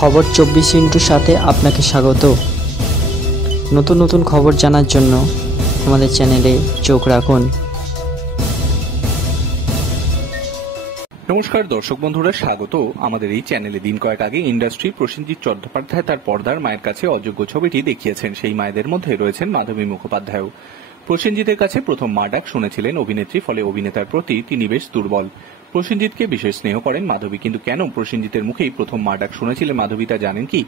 খবর 24x সাথে আপনাকে স্বাগত। নতুন নতুন খবর জানার জন্য আমাদের চ্যানেলে চোখ রাখুন। নমস্কার দর্শক বন্ধুরা, স্বাগত আমাদের এই চ্যানেলে। দিন কয়েক আগে ইন্ডাস্ট্রি প্রসেনজিৎ চট্টোপাধ্যায় তার পর্দার মায়ের কাছে অযোগ্য ছবিটি দেখিয়েছেন। সেই মায়েদের মধ্যে রয়েছেন মাধবী মুখোপাধ্যায়ও। প্রসেনজিতের কাছে প্রথম মা ডাক শুনেছিলেন অভিনেত্রী, ফলে অভিনেতার প্রতি তিনি বেশ দুর্বল। প্রসেনজিৎকে বিশেষ স্নেহ করেন মাধবী, কিন্তু কেন প্রসেনজিতের মুখেই প্রথম মা ডাক শুনেছিলেন মাধবী তা জানেন কি?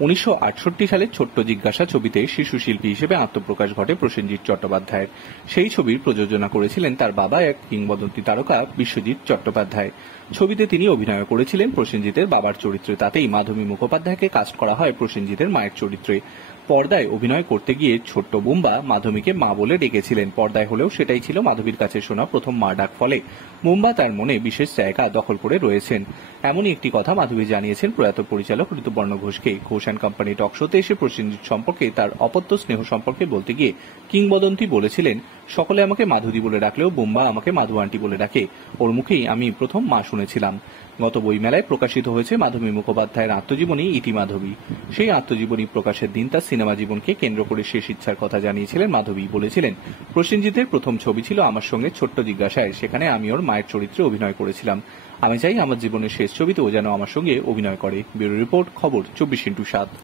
1968 সালে ছোট্ট জিজ্ঞাসা ছবিতে শিশু শিল্পী হিসেবে আত্মপ্রকাশ ঘটে প্রসেনজিৎ চট্টোপাধ্যায়ের। সেই ছবির প্রযোজনা করেছিলেন তার বাবা, এক কিংবদন্তি তারকা বিশ্বজিৎ চট্টোপাধ্যায়। ছবিতে তিনি অভিনয় করেছিলেন প্রসেনজিতের বাবার চরিত্রে। তাতেই মাধবী মুখোপাধ্যায়কে কাস্ট করা হয় প্রসেনজিতের মায়ের চরিত্রে। পর্দায় অভিনয় করতে গিয়ে ছোট্ট বুম্বা মাধবীকে মা বলে ডেকেছিলেন। পর্দায় হলেও সেটাই ছিল মাধবীর কাছে শোনা প্রথম মা ডাক। ফলে বুম্বা তার মনে বিশেষ জায়গা দখল করে রয়েছেন। এমনই একটি কথা মাধবী জানিয়েছেন প্রয়াত পরিচালক ঋতুপর্ণ ঘোষকে। ঘোষ অ্যান্ড কোম্পানি টক শোতে এসে প্রসেনজিৎ সম্পর্কে তার অপত্য স্নেহ সম্পর্কে বলতে গিয়ে কিংবদন্তি বলেছিলেন, সকলে আমাকে মাধুরী বলে ডাকলেও বুম্বা আমাকে মাধু আন্টি বলে ডাকে। ওর মুখেই আমি প্রথম মা শুনেছিলাম। গত বইমেলায় প্রকাশিত হয়েছে মাধবী মুখোপাধ্যায়ের আত্মজীবনী ইতি মাধবী। সেই আত্মজীবনী প্রকাশের দিন তার সিনেমা জীবনকে কেন্দ্র করে শেষ ইচ্ছার কথা জানিয়েছিলেন মাধবী। বলেছিলেন, প্রসেনজিতের প্রথম ছবি ছিল আমার সঙ্গে ছোট্ট জিজ্ঞাসায়, সেখানে আমি ওর মায়ের চরিত্রে অভিনয় করেছিলাম। আমি চাই আমার জীবনের শেষ ছবিতেও যেন আমার সঙ্গে অভিনয় করে। ব্যুরো রিপোর্ট, খবর 24x7।